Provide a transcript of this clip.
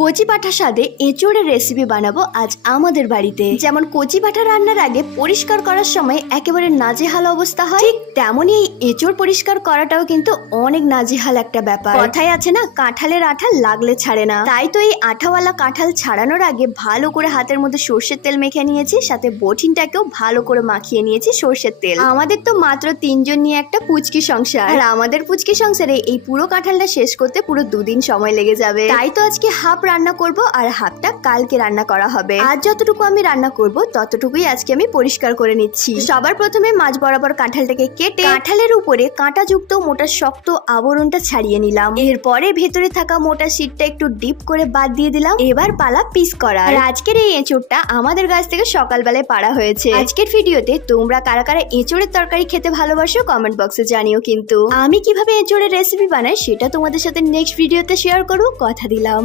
কচি পাঁঠা স্বাদে এঁচোড়ের রেসিপি বানাবো আজ আমাদের বাড়িতে। যেমন কচি পাঁঠা রান্নার আগে পরিষ্কার করার সময় একেবারে নাজেহাল অবস্থা হয়, ঠিক তেমনই এই এঁচোড় পরিষ্কার করাটাও কিন্তু অনেক নাজেহাল একটা ব্যাপার। কথায় আছে না, কাঁঠালের আঠা লাগলে ছাড়ে না। তাই তো এই আঠাওয়ালা কাঁঠাল ছাড়ানোর আগে ভালো করে হাতের মধ্যে সর্ষের তেল মেখে নিয়েছি, সাথে বটিনটাকেও ভালো করে মাখিয়ে নিয়েছি সর্ষের তেল। আমাদের তো মাত্র 3 জন নিয়ে একটা পুচকি সংসার, আর আমাদের পুচকি সংসারে এই পুরো কাঁঠালটা শেষ করতে পুরো 2 দিন সময় লেগে যাবে। তাই তো আজকে হাফ রান্না করব আর হাফটা কালকে রান্না করা হবে। আজ যতটুকু আমি রান্না করব ততটুকুই আজকে আমি পরিষ্কার করে নিচ্ছি। সবার প্রথমে মাঝ বরাবর কাঁঠালটাকে কেটে কাঁঠালের উপরে কাঁটাযুক্ত মোটা শক্ত আবরণটা ছাড়িয়ে নিলাম। এরপরে ভেতরে থাকা মোটা শীটটা একটু ডিপ করে বাদ দিয়ে দিলাম। এবার পালা পিস করা। আর আজকের এই এঁচোড়টা আমাদের গাছ থেকে সকালবেলায় পাড়া হয়েছে। আজকের ভিডিওতে তোমরা কারা কারা এঁচোড়ের তরকারি খেতে ভালোবাসো কমেন্ট বক্সে জানিও। কিন্তু আমি কিভাবে এঁচোড়ের রেসিপি বানাই সেটা তোমাদের সাথে নেক্সট ভিডিওতে শেয়ার করব, কথা দিলাম।